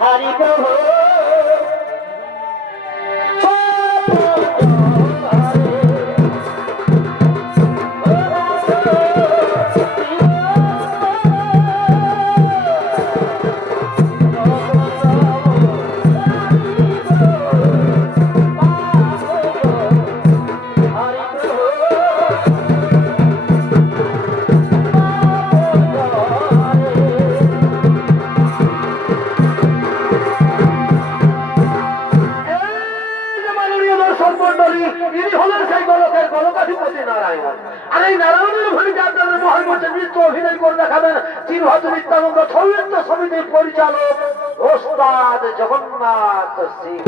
হরি প্রভু আর এই নারায়ণের ভূমিকা আপনাদের মহামঞ্চে নৃত্য অভিনয় করে দেখাবেন চিরহত নিত্যানন্দ সৌমিত্র সমিতির পরিচালক ওস্তাদ জগন্নাথ সিং।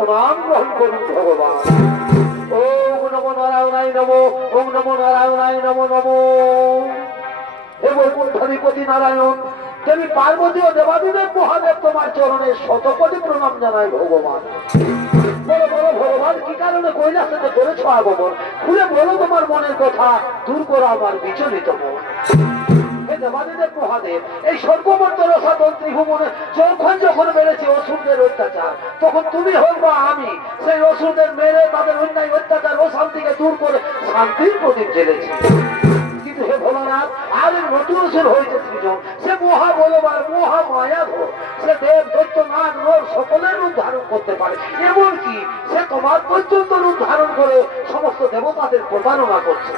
প্রণাম গ্রহণ করুন ভগবান। ওম নমো নারায়ণায় নমো, ওম নমো নারায়ণায় নমো নমো। হে বৈকুণ্ঠাধিপতি নারায়ণ, দেবী পার্বতী ও দেবাদিদেব মহাদেব তোমার চরণে শতকোটি প্রণাম জানাই ভগবান। বলো বলো ভগবান, কি কারণে কৈলাসেতে করেছ আগমন? খুলে বলো তোমার মনের কথা, দূর করো আমার বিচলিত মন। হে দেবাদিদেব মহাদেব, এই স্বর্গমর্ত রসাতল ত্রিভুবনে যখন বেড়েছে অসুরদের অত্যাচার, তখন তুমি হোক বা আমি সেই অসুরদের মেরে তাদের অন্যায় অত্যাচার ও শান্তিকে দূর করে শান্তির প্রদীপ জ্বেলেছি। কিন্তু হে ভোলানাথ, আর নতুন অসুর হয়েছে সৃজন, সে মহা বলবার মহা মায়াধর। সে দেব দৈত্য নাগ নর সকলের রূপ ধারণ করতে পারে, এমনকি সে তোমার পর্যন্ত রূপ ধারণ করে সমস্ত দেবতাদের প্রতারণা করছে।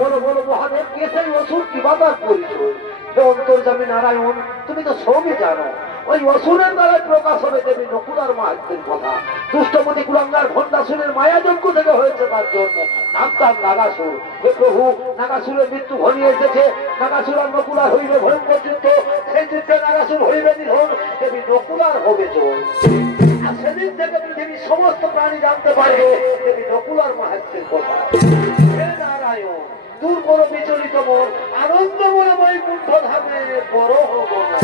বলো বলো মহাদেব, কে সেই অসুর, কি বা তার পরিচয়? হে অন্তর্যামী নারায়ণ, তুমি তো সবই জানো। ওই অসুরের দ্বারা প্রকাশ হবে দেবী নকুলার মাহাত্মের কথা। দুষ্টমতি কুলাঙ্গার ভণ্ডাসুরের মায়াযজ্ঞ থেকে হয়েছে তার জন্ম, নাম তার নাগাসুর। হে প্রভু, নাগাসুরের মৃত্যু ঘনিয়ে এসেছে। নাগাসুর আর নকুলার হইবে ভয়ঙ্কর যুদ্ধ। সেই যুদ্ধে নাগাসুর হইবে নিধন, দেবী নকুলার হবে জয়। আর সেদিন থেকে পৃথিবীর সমস্ত প্রাণী জানতে পারবে দেবী নকুলার মাহাত্মের কথা। হে নারায়ণ, দূর করো বিচলিত মন, আনন্দ মনে বৈকুণ্ঠ ধামে বড় হব না।